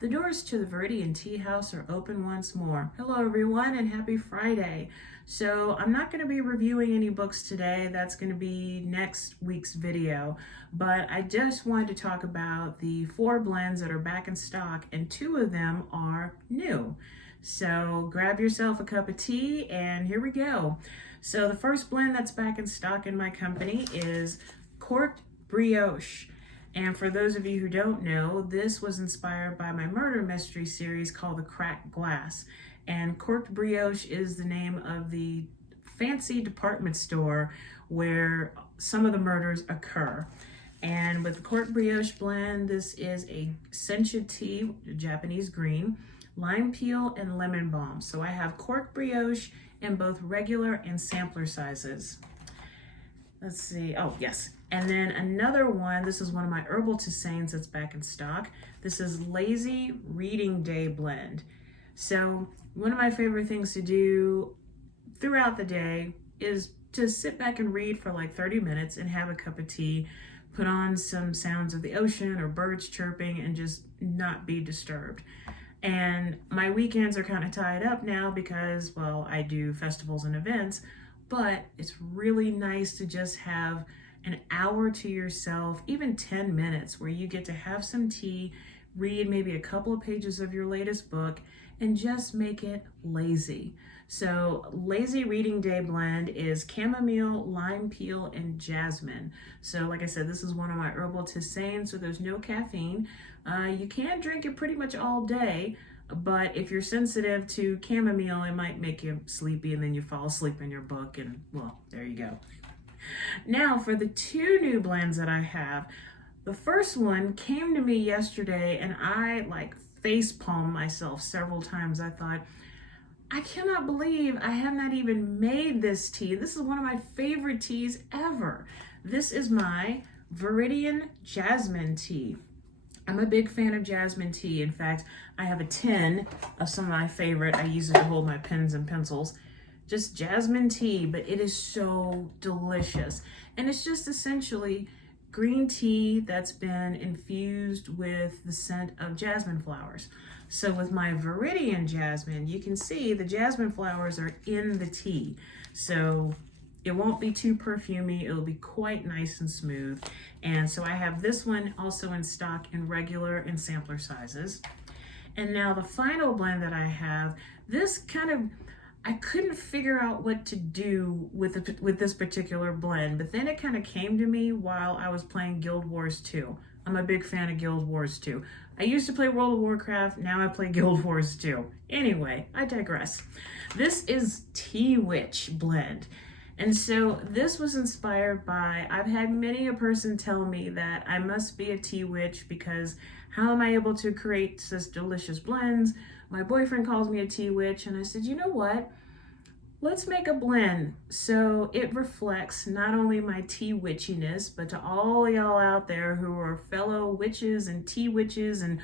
The doors to the Viridian Tea House are open once more. Hello everyone and happy Friday. So I'm not going to be reviewing any books today. That's going to be next week's video. But I just wanted to talk about the 4 blends that are back in stock, and 2 of them are new. So grab yourself a cup of tea and here we go. So the first blend that's back in stock in my company is Corked Brioche. And for those of you who don't know, this was inspired by my murder mystery series called The Cracked Glass. And Corked Brioche is the name of the fancy department store where some of the murders occur. And with the Corked Brioche blend, this is a sencha tea, Japanese green, lime peel, and lemon balm. So I have Corked Brioche in both regular and sampler sizes. Let's see, oh yes. And then another one, this is one of my herbal tisanes that's back in stock. This is Lazy Reading Day Blend. So one of my favorite things to do throughout the day is to sit back and read for like 30 minutes and have a cup of tea, put on some sounds of the ocean or birds chirping and just not be disturbed. And my weekends are kind of tied up now because, well, I do festivals and events, but it's really nice to just have an hour to yourself, even 10 minutes, where you get to have some tea, read maybe a couple of pages of your latest book, and just make it lazy. So Lazy Reading Day Blend is chamomile, lime peel, and jasmine. So like I said, this is one of my herbal tisanes, so there's no caffeine. You can drink it pretty much all day, but if you're sensitive to chamomile, it might make you sleepy and then you fall asleep in your book and, well, there you go. Now for the 2 new blends that I have, the first one came to me yesterday and I like face palmed myself several times. I thought, I cannot believe I have not even made this tea. This is one of my favorite teas ever. This is my Viridian Jasmine tea. I'm a big fan of jasmine tea. In fact, I have a tin of some of my favorite. I use it to hold my pens and pencils. Just jasmine tea, but it is so delicious. And it's just essentially green tea that's been infused with the scent of jasmine flowers. So with my Viridian jasmine, you can see the jasmine flowers are in the tea. So it won't be too perfumey. It'll be quite nice and smooth. And so I have this one also in stock in regular and sampler sizes. And now the final blend that I have, this kind of, I couldn't figure out what to do with this particular blend, but then it kind of came to me while I was playing Guild Wars 2. I'm a big fan of Guild Wars 2. I used to play World of Warcraft, now I play Guild Wars 2. Anyway, I digress. This is Tea Witch blend. And so this was inspired by, I've had many a person tell me that I must be a tea witch because how am I able to create such delicious blends? My boyfriend calls me a tea witch, and I said, you know what? Let's make a blend so it reflects not only my tea witchiness, but to all y'all out there who are fellow witches and tea witches and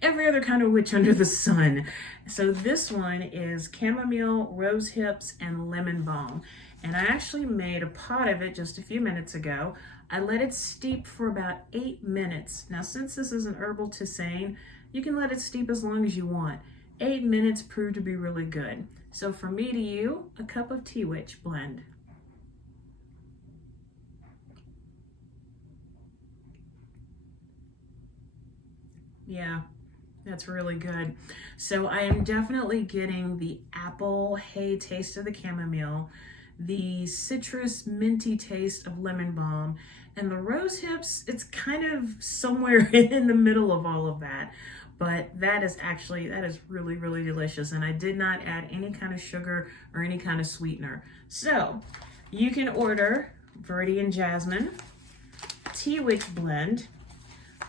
every other kind of witch under the sun. So this one is chamomile, rose hips, and lemon balm. And I actually made a pot of it just a few minutes ago. I let it steep for about 8 minutes. Now, since this is an herbal tisane, you can let it steep as long as you want. 8 minutes proved to be really good. So from me to you, a cup of Tea Witch blend. Yeah, that's really good. So I am definitely getting the apple hay taste of the chamomile, the citrus minty taste of lemon balm, and the rose hips, it's kind of somewhere in the middle of all of that. But that is really, really delicious. And I did not add any kind of sugar or any kind of sweetener. So you can order Viridian Jasmine, Tea Witch Blend,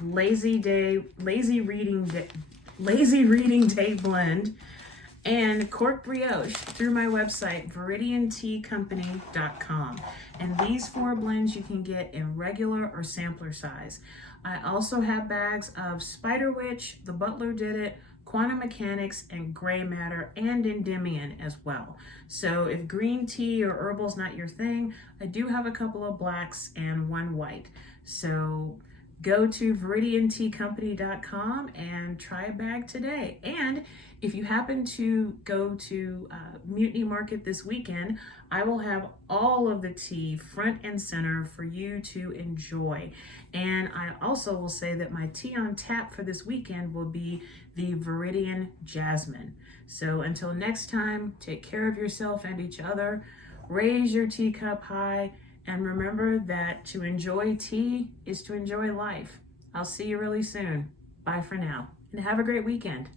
Lazy Reading Day Blend, and Corked Brioche through my website, viridianteacompany.com. And these 4 blends you can get in regular or sampler size. I also have bags of Spider Witch, The Butler Did It, Quantum Mechanics, and Gray Matter, and Endymion as well. So if green tea or herbal's not your thing, I do have a couple of blacks and 1 white. So go to viridianteacompany.com and try a bag today. And if you happen to go to Mutiny Market this weekend, I will have all of the tea front and center for you to enjoy. And I also will say that my tea on tap for this weekend will be the Viridian Jasmine. So until next time, take care of yourself and each other, raise your teacup high, and remember that to enjoy tea is to enjoy life. I'll see you really soon. Bye for now, and have a great weekend.